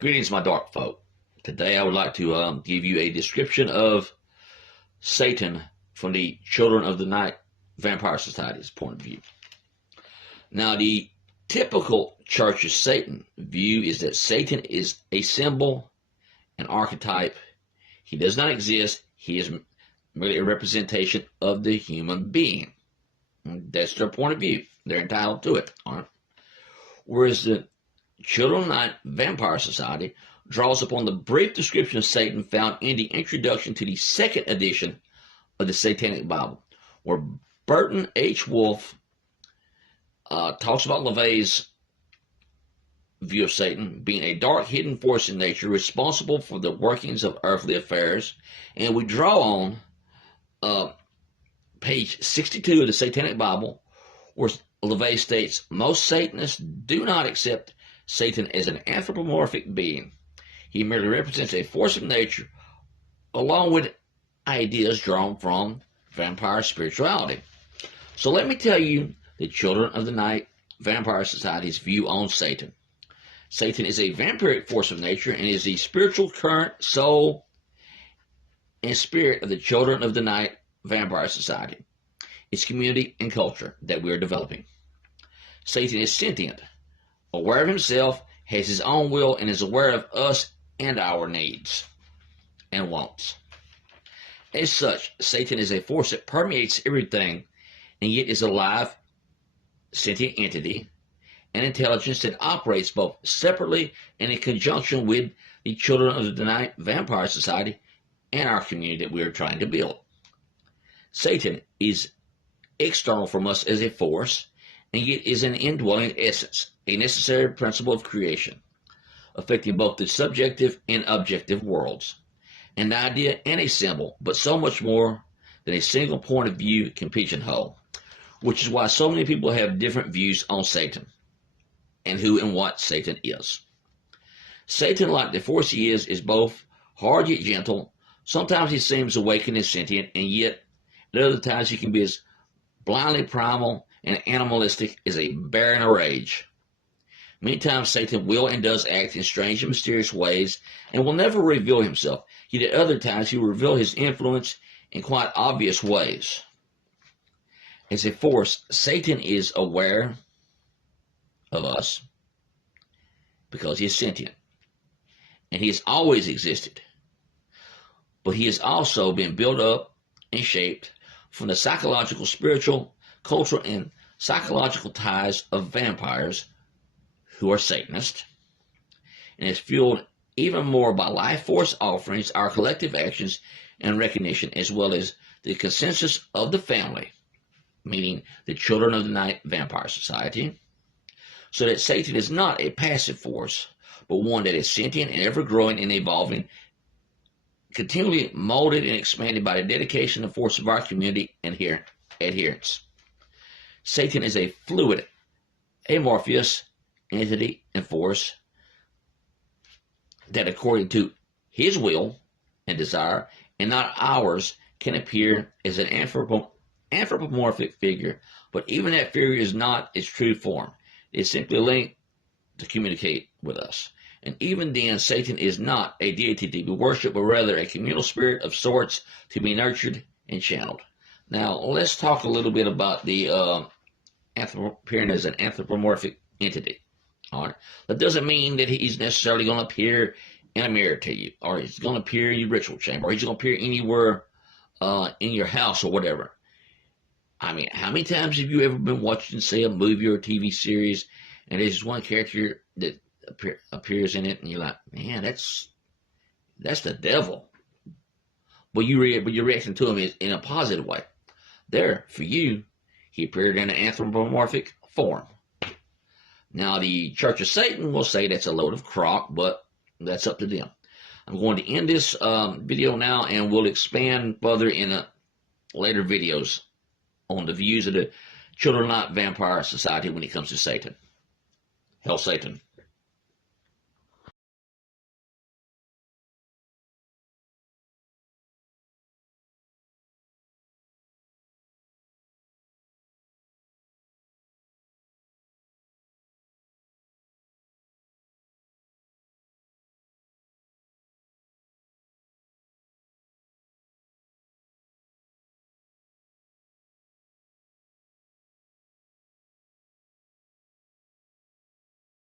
Greetings, my dark folk. Today I would like to give you a description of Satan from the Children of the Night Vampire Society's point of view. Now, the typical Church of Satan view is that Satan is a symbol, an archetype. He does not exist. He is merely a representation of the human being. That's their point of view. They're entitled to it. All right? Whereas the Children of the Night Vampire Society draws upon the brief description of Satan found in the introduction to the second edition of the Satanic Bible, where Burton H. Wolfe talks about LaVey's view of Satan being a dark, hidden force in nature responsible for the workings of earthly affairs. And we draw on page 62 of the Satanic Bible, where LaVey states, most Satanists do not accept Satan as an anthropomorphic being. He merely represents a force of nature along with ideas drawn from vampire spirituality. So let me tell you the Children of the Night Vampire Society's view on Satan. Satan is a vampiric force of nature and is the spiritual current, soul, and spirit of the Children of the Night Vampire Society, its community and culture that we are developing. Satan is sentient, aware of himself, has his own will, and is aware of us and our needs and wants. As such, Satan is a force that permeates everything and yet is a live, sentient entity, an intelligence that operates both separately and in conjunction with the Children of the Night Vampire Society and our community that we are trying to build. Satan is external from us as a force, and yet is an indwelling essence, a necessary principle of creation, affecting both the subjective and objective worlds, an idea and a symbol, but so much more than a single point of view can pigeonhole, which is why so many people have different views on Satan and who and what Satan is. Satan, like the force he is both hard yet gentle. Sometimes he seems awakened and sentient, and yet at other times he can be as blindly primal and animalistic as a bear in a rage. Many times Satan will and does act in strange and mysterious ways and will never reveal himself. Yet at other times he will reveal his influence in quite obvious ways. As a force, Satan is aware of us because he is sentient. And he has always existed. But he has also been built up and shaped from the psychological, spiritual, cultural, and psychological ties of vampires who are Satanists, and is fueled even more by life force offerings, our collective actions and recognition, as well as the consensus of the family, meaning the Children of the Night Vampire Society, so that Satan is not a passive force, but one that is sentient and ever-growing and evolving, continually molded and expanded by the dedication and force of our community and adherents. Satan is a fluid, amorphous entity and force that, according to his will and desire, and not ours, can appear as an anthropomorphic figure, but even that figure is not its true form. It is simply a link to communicate with us. And even then, Satan is not a deity to be worshipped, but rather a communal spirit of sorts to be nurtured and channeled. Now, let's talk a little bit about the appearing as an anthropomorphic entity. All right, that doesn't mean that he's necessarily going to appear in a mirror to you, or he's going to appear in your ritual chamber, or he's going to appear anywhere in your house or whatever. I mean, how many times have you ever been watching, say, a movie or a TV series, and there's just one character that appears in it, and you're like, man, that's the devil. But your reaction to him is in a positive way. There, for you, he appeared in an anthropomorphic form. Now, the Church of Satan will say that's a load of crock, but that's up to them. I'm going to end this video now, and we'll expand further in later videos on the views of the Children of the Night Vampire Society when it comes to Satan. Hail Satan.